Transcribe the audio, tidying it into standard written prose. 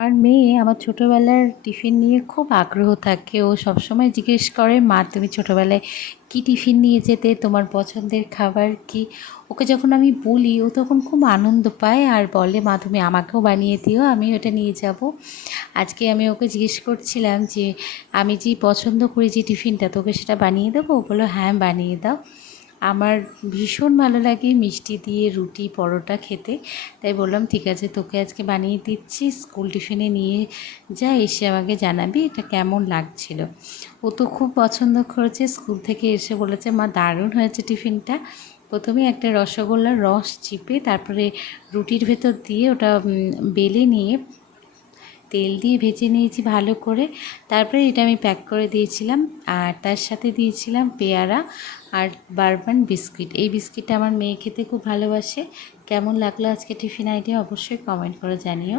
আর মেয়ে আমার ছোটোবেলার টিফিন নিয়ে খুব আগ্রহ থাকে। ও সবসময় জিজ্ঞেস করে, মা তুমি ছোটোবেলায় কী টিফিন নিয়ে যেতে, তোমার পছন্দের খাবার কী? ওকে যখন আমি বলি ও তখন খুব আনন্দ পায় আর বলে, মা তুমি আমাকেও বানিয়ে দিও, আমি ওটা নিয়ে যাব। আজকে আমি ওকে জিজ্ঞেস করছিলাম যে আমি যে পছন্দ করি যে টিফিনটা, তোকে সেটা বানিয়ে দেবো? ও বললো হ্যাঁ বানিয়ে দাও। আমার ভীষণ ভালো লাগে মিষ্টি দিয়ে রুটি পরোটা খেতে, তাই বললাম ঠিক আছে তোকে আজকে বানিয়ে দিচ্ছি, স্কুল টিফিনে নিয়ে যা, এসে আমাকে জানাবি এটা কেমন লাগছিল। ও তো খুব পছন্দ করেছে, স্কুল থেকে এসে বলেছে মা দারুণ হয়েছে টিফিনটা। প্রথমে একটা রসগোল্লার রস চিপে তারপরে রুটির ভেতর দিয়ে ওটা বেলে নিয়ে তেল দিয়ে ভেজে নিয়েছি ভালো করে। তারপরে এটা আমি প্যাক করে দিয়েছিলাম আর তার সাথে দিয়েছিলাম পেয়ারা আর বারবান বিস্কিট। এই বিস্কিটটা আমার মেয়ে খেতে খুব ভালোবাসে। কেমন লাগলো আজকে টিফিন আইডিয়া অবশ্যই কমেন্ট করে জানিও।